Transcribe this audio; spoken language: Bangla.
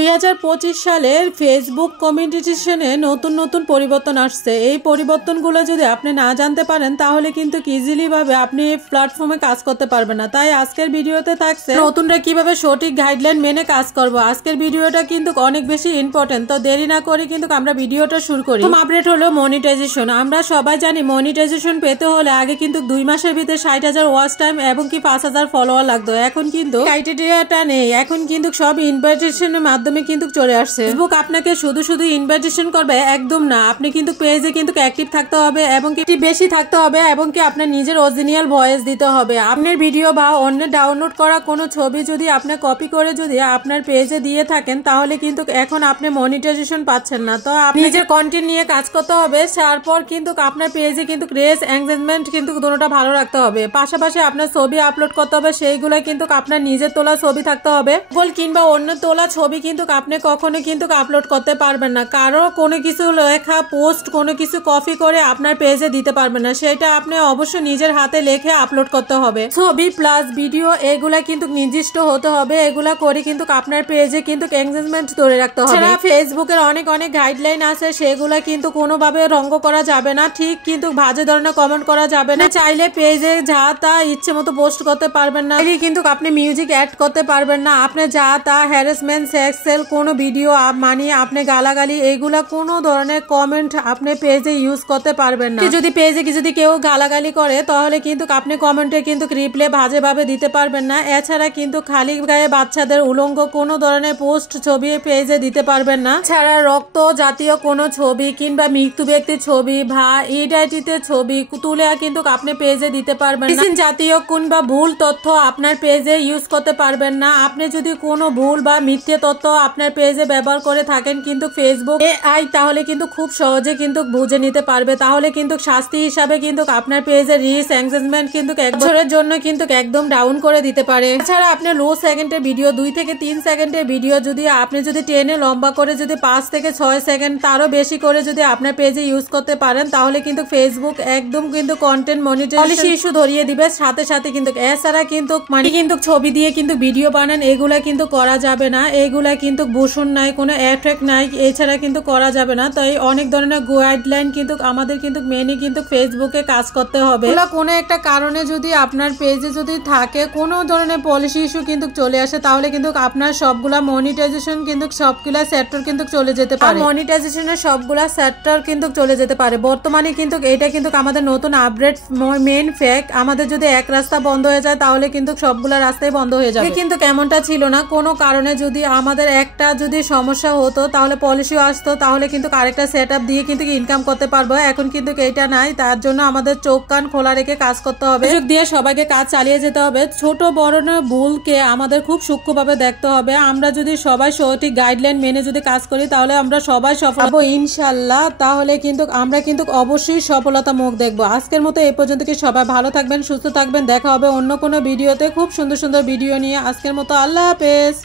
2025 সালের ফেসবুক কমিউনিকেশনে নতুন নতুন পরিবর্তন আসছে। এই পরিবর্তনগুলো যদি আপনি না জানতে পারেন তাহলে কিন্তু ইজিলি ভাবে আপনি এই প্ল্যাটফর্মে কাজ করতে পারবেন না। তাই আজকের ভিডিওতে থাকছে নতুনরা কিভাবে সঠিক গাইডলাইন মেনে কাজ করব। আজকের ভিডিওটা কিন্তু অনেক বেশি ইম্পর্টেন্ট, তো দেরি না করে কিন্তু আমরা ভিডিওটা শুরু করি। প্রথম আপডেট হলো মনিটাইজেশন। আমরা সবাই জানি মনিটাইজেশন পেতে হলে আগে কিন্তু 2 মাসের ভিতরে 60,000 ওয়াচ টাইম এবং কি 5,000 ফলোয়ার লাগতো। এখন কিন্তু ক্রাইটেরিয়াটা নেই, এখন কিন্তু সব ইনভাইটেশনের মাধ্যমে কিন্তু চলে আসছে। ফেসবুক আপনাকে শুধু শুধু ইনভাইটেশন করবে একদম না, আপনি কিন্তু পেজে কিন্তু অ্যাক্টিভ থাকতে হবে এবং কি বেশি থাকতে হবে এবং কি আপনার নিজের অরিজিনাল ভয়েস দিতে হবে। আপনার ভিডিও বা অন্যের ডাউনলোড করা কোনো ছবি যদি আপনি কপি করে যদি আপনার পেজে দিয়ে থাকেন তাহলে কিন্তু এখন আপনি মনিটাইজেশন পাচ্ছেন না। তো আপনি নিজের কন্টেন্ট নিয়ে কাজ করতে হবে, তারপর কিন্তু আপনার পেজে কিন্তু রেস এনগেজমেন্ট কিন্তু দুটোটা ভালো রাখতে হবে। পাশাপাশি আপনার ছবি আপলোড করতে হবে, সেইগুলো কিন্তু আপনার নিজের তোলা ছবি থাকতে হবে। গুগল কিংবা অন্য তোলা ছবি কিন্তু আপনি কখনো কিন্তু আপলোড করতে পারবেন না। কারো কোনো কিছু লেখা পোস্ট কোনো কিছু কপি করে আপনার পেজে দিতে পারবেন না, সেটা আপনি অবশ্যই নিজের হাতে লেখে আপলোড করতে হবে। ছবি প্লাস ভিডিও এগুলা কিন্তু নির্দিষ্ট হতে হবে, এগুলা করে কিন্তু আপনার পেজে কিন্তু এনগেজমেন্ট ধরে রাখতে হবে। ফেসবুকের অনেক অনেক গাইডলাইন আছে, সেগুলা কিন্তু কোনোভাবে রঙ্গ করা যাবে না, ঠিক কিন্তু বাজে ধরনের কমেন্ট করা যাবে না। চাইলে পেজে যা তা ইচ্ছে মতো পোস্ট করতে পারবেন না, কিন্তু আপনি মিউজিক অ্যাড করতে পারবেন না। আপনি যা তা হ্যারাসমেন্ট সেক্সুয়াল কোনো ভিডিও মানিয়ে আপনি গালাগালি এগুলা কোনো ধরনের কমেন্ট আপনি পেজে ইউজ করতে পারবেন না। যদি পেজে যদি কেউ গালাগালি করে তাহলে কিন্তু আপনি কমেন্টে কিন্তু রিপ্লাই বাজেভাবে দিতে পারবেন না। এছাড়া কিন্তু খালি গায়ে বাচ্চাদের উলঙ্গ কোনো ধরনের পোস্ট ছবি পেজে দিতে পারবেন না। ছাড়া রক্ত জাতীয় কোনো ছবি কিংবা মৃত্যু ব্যক্তির ছবি বা ইডাইটিতে ছবি তুলে কিন্তু আপনি পেজে দিতে পারবেন না। জাতীয় কিংবা ভুল তথ্য আপনার পেজে ইউজ করতে পারবেন না। আপনি যদি কোনো ভুল বা মিথ্যে তথ্য আপনার পেজে ব্যবহার করে থাকেন কিন্তু ফেসবুক এআই তাহলে কিন্তু খুব সহজে কিন্তু বুঝে নিতে পারবে, তাহলে কিন্তু শাস্তি হিসাবে কিন্তু আপনার পেজে রিচ এনগেজমেন্ট কিন্তু 1 বছরের জন্য কিন্তু একদম ডাউন করে দিতে পারে। এছাড়া আপনি লো সেকেন্ডের ভিডিও 2 থেকে 3 সেকেন্ডের ভিডিও যদি আপনি যদি টেনে লম্বা করে যদি 5 থেকে 6 সেকেন্ড তারও বেশি করে যদি আপনার পেজে ইউজ করতে পারেন তাহলে কিন্তু ফেসবুক একদম কিন্তু কন্টেন্ট মনিটাইজেশন ইস্যু ধরিয়ে দিবে সাথে সাথে কিন্তু। এছাড়া কিন্তু কিন্তু ছবি দিয়ে কিন্তু ভিডিও বানান এগুলা কিন্তু করা যাবে না, এগুলা কিন্তু ভূষণ নাই, কোনো এফেক্ট নাই, এছাড়া কিন্তু করা যাবে না। তাই অনেক ধরনের গাইডলাইন কিন্তু আমাদের কিন্তু মেনে কিন্তু ফেসবুকে কাজ করতে হবে। কোনো একটা কারণে যদি আপনার পেজে যদি থাকে কোনো ধরনের পলিসি ইস্যু কিন্তু চলে আসে তাহলে কিন্তু আপনার সবগুলা মনিটাইজেশন কিন্তু সবগুলা সেক্টর কিন্তু চলে যেতে পারে। মনিটাইজেশনের সবগুলা সেক্টর কিন্তু চলে যেতে পারে। বর্তমানে কিন্তু এটা কিন্তু আমাদের নতুন আপডেট মেইন ফ্যাক্ট। আমাদের যদি এক রাস্তা বন্ধ হয়ে যায় তাহলে কিন্তু সবগুলা রাস্তায় বন্ধ হয়ে যাবে, কিন্তু কেমনটা ছিল না। কোনো কারণে যদি আমাদের একটা যদি সমস্যা হতো তাহলে পলিসিও আসতো, তাহলে কিন্তু আরেকটা সেট আপ দিয়ে কিন্তু ইনকাম করতে পারবো। এখন কিন্তু এইটা নাই, তার জন্য আমাদের চোখ কান খোলা রেখে কাজ করতে হবে, সুযোগ দিয়ে সবাইকে কাজ চালিয়ে যেতে হবে। ছোট বড় ভুলকে আমাদের খুব সূক্ষ্মভাবে দেখতে হবে। আমরা যদি সবাই সঠিক গাইডলাইন মেনে যদি কাজ করি তাহলে আমরা সবাই সফল হবো ইনশাল্লাহ। তাহলে কিন্তু আমরা কিন্তু অবশ্যই সফলতা মুখ দেখবো। আজকের মতো এই পর্যন্ত কি সবাই ভালো থাকবেন, সুস্থ থাকবেন। দেখা হবে অন্য কোনো ভিডিওতে খুব সুন্দর সুন্দর ভিডিও নিয়ে। আজকের মতো আল্লাহ হাফেজ।